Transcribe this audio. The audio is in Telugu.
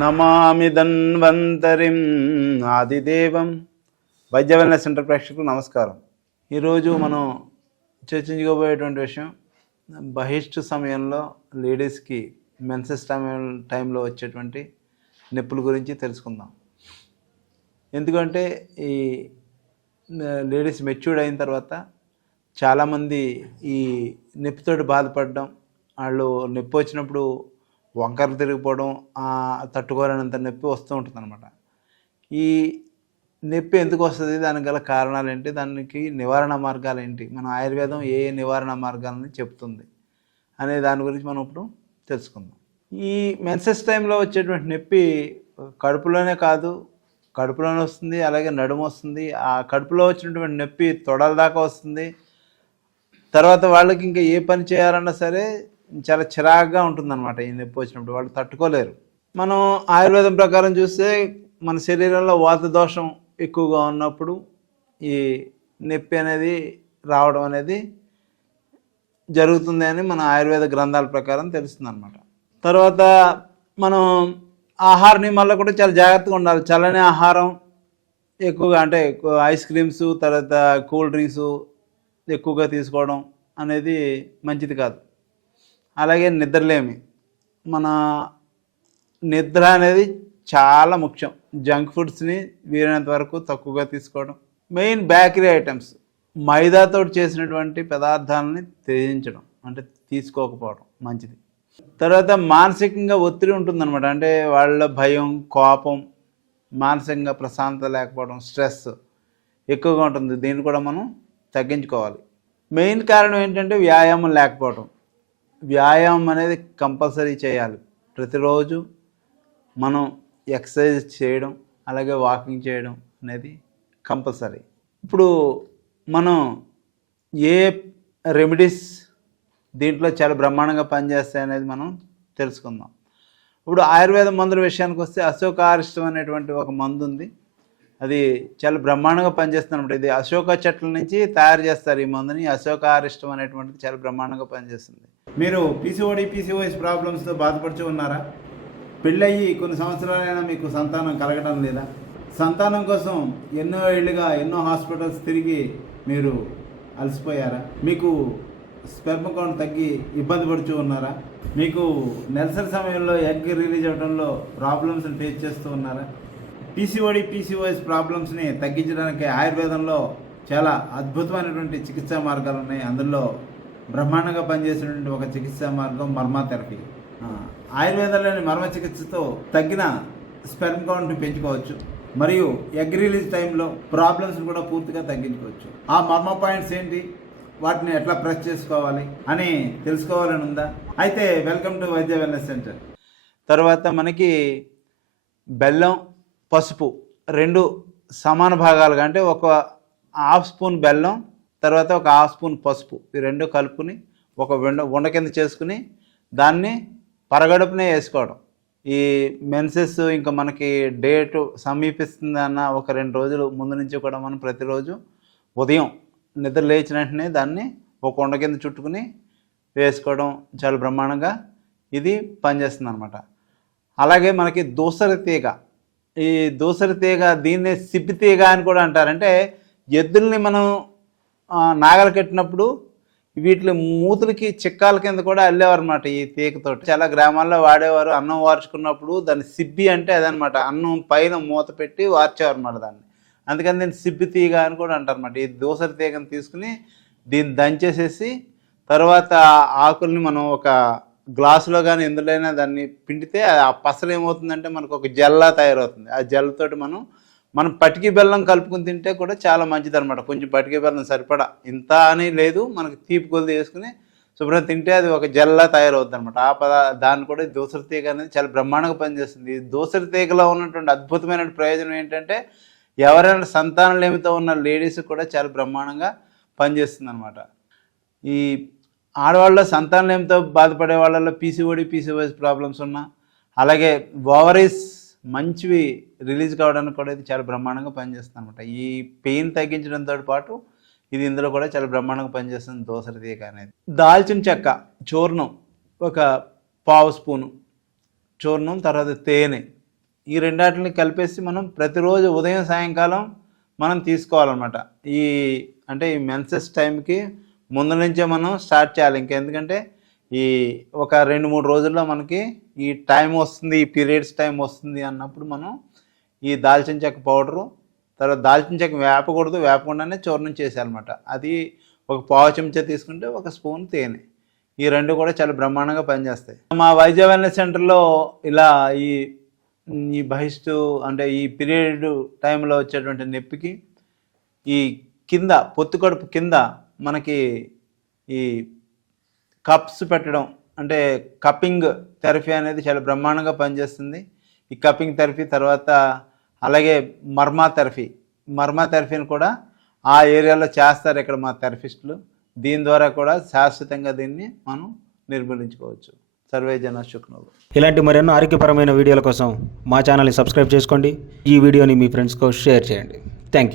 నమామి ధన్వంతరిం ఆదిదేవం. వైద్య వెల్నెస్ సెంటర్ ప్రేక్షకులకు నమస్కారం. ఈరోజు మనం చర్చించుకోబోయేటువంటి విషయం బహిష్టు సమయంలో లేడీస్కి మెన్సెస్ టైంలో వచ్చేటువంటి నొప్పుల గురించి తెలుసుకుందాం. ఎందుకంటే ఈ లేడీస్ మెచ్యూర్డ్ అయిన తర్వాత చాలామంది ఈ నొప్పితోటి బాధపడడం, వాళ్ళు నొప్పి వచ్చినప్పుడు వంకర తిరిగిపోవడం, తట్టుకోలేనంత నొప్పి వస్తూ ఉంటుంది అనమాట. ఈ నొప్పి ఎందుకు వస్తుంది, దానికి గల కారణాలు ఏంటి, దానికి నివారణ మార్గాలు ఏంటి, మన ఆయుర్వేదం ఏ నివారణ మార్గాలని చెప్తుంది అనే దాని గురించి మనం ఇప్పుడు తెలుసుకుందాం. ఈ మెన్సెస్ టైంలో వచ్చేటువంటి నొప్పి కడుపులోనే కాదు, కడుపులోనే వస్తుంది, అలాగే నడుము వస్తుంది. ఆ కడుపులో వచ్చినటువంటి నొప్పి తొడల దాకా వస్తుంది. తర్వాత వాళ్ళకి ఇంకా ఏ పని చేయాలన్నా సరే చాలా చిరాగ్గా ఉంటుందన్నమాట. ఈ నొప్పి వచ్చినప్పుడు వాళ్ళు తట్టుకోలేరు. మనం ఆయుర్వేదం ప్రకారం చూస్తే మన శరీరంలో వాత దోషం ఎక్కువగా ఉన్నప్పుడు ఈ నొప్పి అనేది రావడం అనేది జరుగుతుంది అని మన ఆయుర్వేద గ్రంథాల ప్రకారం తెలుస్తుంది అనమాట. తర్వాత మనం ఆహార నియమాల్లో కూడా చాలా జాగ్రత్తగా ఉండాలి. చల్లని ఆహారం ఎక్కువగా, అంటే ఐస్ క్రీమ్స్, తర్వాత కూల్ డ్రింక్స్ ఎక్కువగా తీసుకోవడం అనేది మంచిది కాదు. అలాగే నిద్రలేమి, మన నిద్ర అనేది చాలా ముఖ్యం. జంక్ ఫుడ్స్ని వీలైనంత వరకు తక్కువగా తీసుకోవడం. మెయిన్ బేకరీ ఐటమ్స్, మైదాతో చేసినటువంటి పదార్థాలని త్యజించడం, అంటే తీసుకోకపోవడం మంచిది. తర్వాత మానసికంగా ఒత్తిడి ఉంటుందన్నమాట. అంటే వాళ్ళ భయం, కోపం, మానసికంగా ప్రశాంతత లేకపోవడం, స్ట్రెస్ ఎక్కువగా ఉంటుంది. దీన్ని కూడా మనం తగ్గించుకోవాలి. మెయిన్ కారణం ఏంటంటే వ్యాయామం లేకపోవడం. వ్యాయామం అనేది కంపల్సరీ చేయాలి. ప్రతిరోజు మనం ఎక్సర్సైజ్ చేయడం, అలాగే వాకింగ్ చేయడం అనేది కంపల్సరీ. ఇప్పుడు మనం ఏ రెమెడీస్ దీంట్లో చాలా బ్రహ్మాండంగా పనిచేస్తాయి అనేది మనం తెలుసుకుందాం. ఇప్పుడు ఆయుర్వేద మందుల విషయానికి వస్తే అశోకారిష్టం అనేటువంటి ఒక మందు ఉంది. అది చాలా బ్రహ్మాండంగా పనిచేస్తుంది అనమాట. ఇది అశోక చెట్ల నుంచి తయారు చేస్తారు ఈ మందుని. అశోకారిష్టం అనేటువంటిది చాలా బ్రహ్మాండంగా పనిచేస్తుంది. మీరు పీసీఓఎస్ ప్రాబ్లమ్స్తో బాధపడుతూ ఉన్నారా? పెళ్ళయ్యి కొన్ని సంవత్సరాలైనా మీకు సంతానం కలగడం లేదా? సంతానం కోసం ఎన్నో ఏళ్ళుగా ఎన్నో హాస్పిటల్స్ తిరిగి మీరు అలసిపోయారా? మీకు స్పెర్మ్ కౌంట్ తగ్గి ఇబ్బంది పడుతూ ఉన్నారా? మీకు నెలసరి సమయంలో ఎగ్ రిలీజ్ అవ్వడంలో ప్రాబ్లమ్స్ని ఫేస్ చేస్తూ ఉన్నారా? పీసీఓఎస్ ప్రాబ్లమ్స్ని తగ్గించడానికి ఆయుర్వేదంలో చాలా అద్భుతమైనటువంటి చికిత్సా మార్గాలు ఉన్నాయి. అందులో బ్రహ్మాండంగా పనిచేసినటువంటి ఒక చికిత్సా మార్గం మర్మ థెరపీ. ఆయుర్వేదంలోని మర్మ చికిత్సతో తగ్గిన స్పెర్మ్ కౌంట్ని పెంచుకోవచ్చు, మరియు ఎగ్ రిలీజ్ టైంలో ప్రాబ్లమ్స్ని కూడా పూర్తిగా తగ్గించుకోవచ్చు. ఆ మర్మ పాయింట్స్ ఏంటి, వాటిని ఎట్లా ప్రెస్ చేసుకోవాలి అని తెలుసుకోవాలని ఉందా? అయితే వెల్కమ్ టు వైద్య వెల్నెస్ సెంటర్. తర్వాత మనకి బెల్లం, పసుపు రెండు సమాన భాగాలుగా, అంటే ఒక హాఫ్ స్పూన్ బెల్లం, తర్వాత ఒక హాఫ్ స్పూన్ పసుపు, ఈ రెండు కలుపుకుని ఒక ఉండ కింద చేసుకుని దాన్ని పరగడుపునే వేసుకోవడం. ఈ మెన్సెస్ ఇంకా మనకి డేటు సమీపిస్తుంది అన్న ఒక 2 రోజులు ముందు నుంచి కూడా మనం ప్రతిరోజు ఉదయం నిద్ర లేచిన వెంటనే దాన్ని ఒక ఉండ కింద చుట్టుకుని వేసుకోవడం చాలా బ్రహ్మాండంగా ఇది పనిచేస్తుంది అనమాట. అలాగే మనకి దూసరి తీగ, ఈ దూసరి తీగ, దీన్నే సిబ్బి తీగ అని కూడా అంటారంటే ఎద్దుల్ని మనం నాగలు కట్టినప్పుడు వీటి మూతులకి చిక్కాల కింద కూడా అల్లేవారు అనమాట ఈ తీగతో. చాలా గ్రామాల్లో వాడేవారు. అన్నం వార్చుకున్నప్పుడు దాన్ని సిబ్బి అంటే అదనమాట, అన్నం పైన మూత పెట్టి వార్చేవారు అనమాట దాన్ని. అందుకని దీన్ని సిబ్బి తీగ అని కూడా అంటారు అనమాట. ఈ దూసరి తీగను తీసుకుని దీన్ని దంచేసేసి తర్వాత ఆకుల్ని మనం ఒక గ్లాసులో కానీ ఎందులోనైనా దాన్ని పిండితే ఆ పసలు ఏమవుతుందంటే మనకు ఒక జెల్లా తయారవుతుంది. ఆ జెల్లతోటి మనం పటికి బెల్లం కలుపుకుని తింటే కూడా చాలా మంచిది అనమాట. కొంచెం పటికి బెల్లం సరిపడా, ఇంత అని లేదు, మనకి తీపి కొద్ది వేసుకుని శుభ్రంగా తింటే అది ఒక జెల్లా తయారవుతుంది అనమాట. దాన్ని కూడా దూసరి తీగ అనేది చాలా బ్రహ్మాండంగా పనిచేస్తుంది. ఈ దూసరి తీగలో ఉన్నటువంటి అద్భుతమైన ప్రయోజనం ఏంటంటే ఎవరైనా సంతానం లేమితో ఉన్న లేడీస్ కూడా చాలా బ్రహ్మాండంగా పనిచేస్తుంది అనమాట. ఈ ఆడవాళ్ళలో సంతానం లేమితో బాధపడే వాళ్ళలో పీసీఓఎస్ ప్రాబ్లమ్స్ ఉన్నా, అలాగే ఓవరీస్ మంచివి రిలీజ్ కావడానికి కూడా ఇది చాలా బ్రహ్మాండంగా పనిచేస్తుంది అనమాట. ఈ పెయిన్ తగ్గించడంతో పాటు ఇది ఇందులో కూడా చాలా బ్రహ్మాండంగా పనిచేస్తుంది దూసరి తీగ అనేది. దాల్చిన చెక్క చూర్ణం ఒక 1/2 స్పూను చూర్ణం, తర్వాత తేనె ఈ రెండాటిని కలిపేసి మనం ప్రతిరోజు ఉదయం సాయంకాలం మనం తీసుకోవాలన్నమాట. అంటే ఈ మెన్సెస్ టైంకి ముందు నుంచే మనం స్టార్ట్ చేయాలి. ఎందుకంటే ఈ ఒక 2-3 రోజుల్లో మనకి ఈ టైం వస్తుంది, ఈ పీరియడ్స్ టైం వస్తుంది అన్నప్పుడు మనం ఈ దాల్చిన చెక్క పౌడరు, తర్వాత దాల్చిన చెక్క వేపకుండానే చూర్ణం చేసేయాలన్నమాట. అది ఒక పావు చెంచా తీసుకుంటే 1 స్పూన్ తేనె, ఈ 2 కూడా చాలా బ్రహ్మాండంగా పనిచేస్తాయి. మా వైద్య వెల్నెస్ సెంటర్లో ఇలా ఈ బహిష్టు అంటే ఈ పీరియడ్ టైంలో వచ్చేటువంటి నొప్పికి ఈ కింద పొత్తు కడుపు కింద మనకి ఈ కప్స్ పెట్టడం అంటే కప్పింగ్ థెరపీ అనేది చాలా బ్రహ్మాండంగా పనిచేస్తుంది. ఈ కప్పింగ్ థెరపీ తర్వాత అలాగే మర్మా థెరపీని కూడా ఆ ఏరియాలో చేస్తారు ఇక్కడ మా థెరపిస్టులు. దీని ద్వారా కూడా శాశ్వతంగా దీన్ని మనం నిర్మూలించుకోవచ్చు. సర్వే జన సుఖినోభవంతు. ఇలాంటి మరెన్నో ఆరోగ్యపరమైన వీడియోల కోసం మా ఛానల్ని సబ్స్క్రైబ్ చేసుకోండి. ఈ వీడియోని మీ ఫ్రెండ్స్తో షేర్ చేయండి. Thank you.